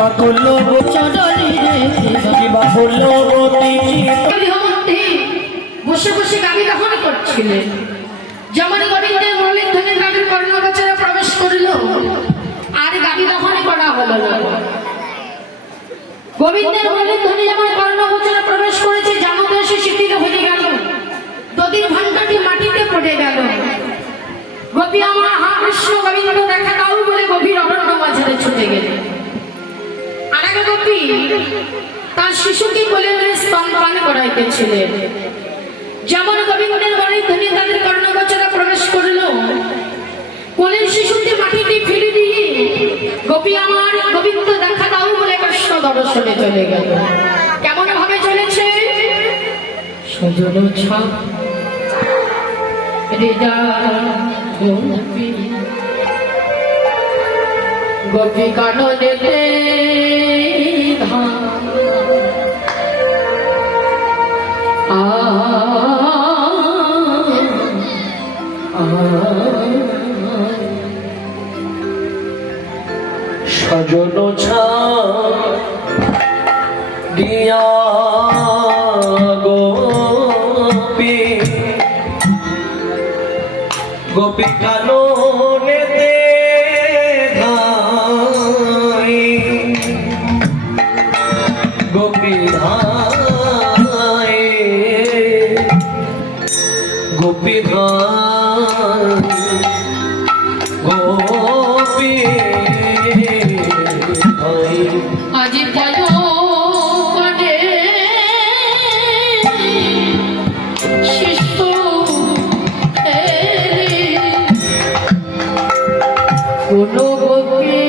কিবা করলো কিবা করলো বসে বসে গাবি দহন করছিলেন। যেমন গোবিন্দের মুরলীর ধ্বনি তাদের কর্ণগোচরে প্রবেশ করিল, আর গাবি দহন করা হলো না। গোবিন্দের মুরলীর ধ্বনি যেমন কর্ণগোচরে প্রবেশ করেছে, জামতে এসে শিথিল হয়ে গেল, দধির ভাণ্ডটি মাটিতে পড়ে গেল। গোপী আমার হা কৃষ্ণ গোবিন্দ দেখা দাও বলে গভীর অরণ্য মাঝারে ছুটে গেলেন। আর এক গোপী তার শিশুকে কোলে নিয়ে স্তনপান করাইতেছিলেন। যেমন গোবিন্দের বাড়ির ধ্বনি তাদের কর্ণগোচরে প্রবেশ করিল, কোলের শিশুকে মাটিতে ফেলে দিয়ে গোপী আমার গোবিন্দ দেখা দাও বলে কৃষ্ণ দর্শনে চলে গেল। কেমন ভাবে চলেছে? সজল ছাপ গোপী কাননেতে সজন দিয়া গোপী গোপী কাননেতে ধাই গোপী ধাই গোপী ধাই গোপী আজি পায়ো কানে শিশু কোনো গোপী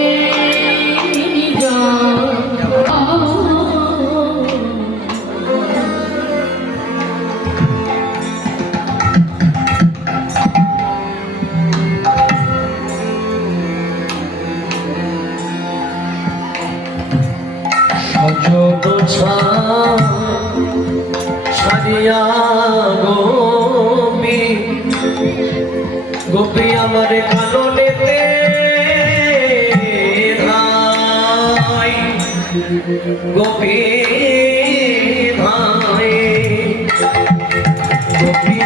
সারিয়া গোপী গোপী আমার কাননেতে ধাই গোপী ধাই গোপী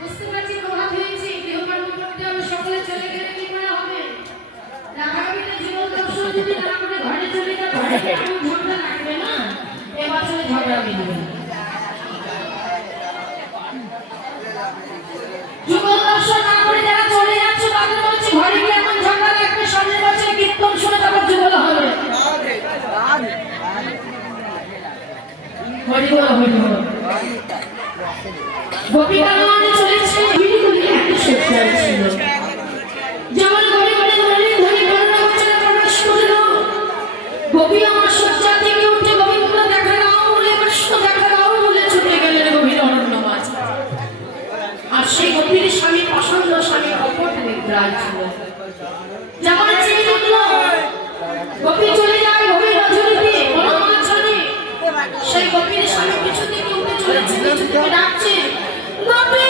বুঝতে পারছি প্রভাব হয়েছে, গৃহকর্ম করতে হবে, সকলে চলে গেলে কি করে হবে? রাধারানীর জীবন দর্শন যদি না করে ঘরে চলে যায়, ঘরে কেমন ঝগড়া লাগবে না? এবছরে ঝগড়া মিলবে না। জীবন দর্শন না করে যারা চলে যাচ্ছে তাদের বলছে ঘরে গিয়ে এমন ঝগড়া লাগবে, সামনের বছর কীর্তন শুনে তারপর যুগল হবে। হরি বল হরি বল। গোপিকা মানে চলেছে বিড়ি গুলি একটু সত্যি ছিল। যেমন গোবিন্দের মুরলীর ধ্বনি কর্ণগোচরে প্রবেশ করিল, গোপী আমার শয্যা থেকে উঠে গোবিন্দ দেখা দাও বলে কৃষ্ণ দেখা দাও বলে ছুটে গেলেন গভীর অরণ্য মাঝে। আর সেই গোপীর স্বামী পছন্দ স্বামী অপর নিদ্রায় ছিল। যেমন চেয়ে উঠল, গোপী চলে যায় গভীর রজনীতে কোনো মাছ নেই। সেই গোপীর স্বামী পিছু থেকে উঠে চলেছে, পিছু থেকে ডাকছে গোপী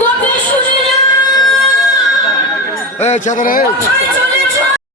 গোপী শুনে যা। এই চাদরে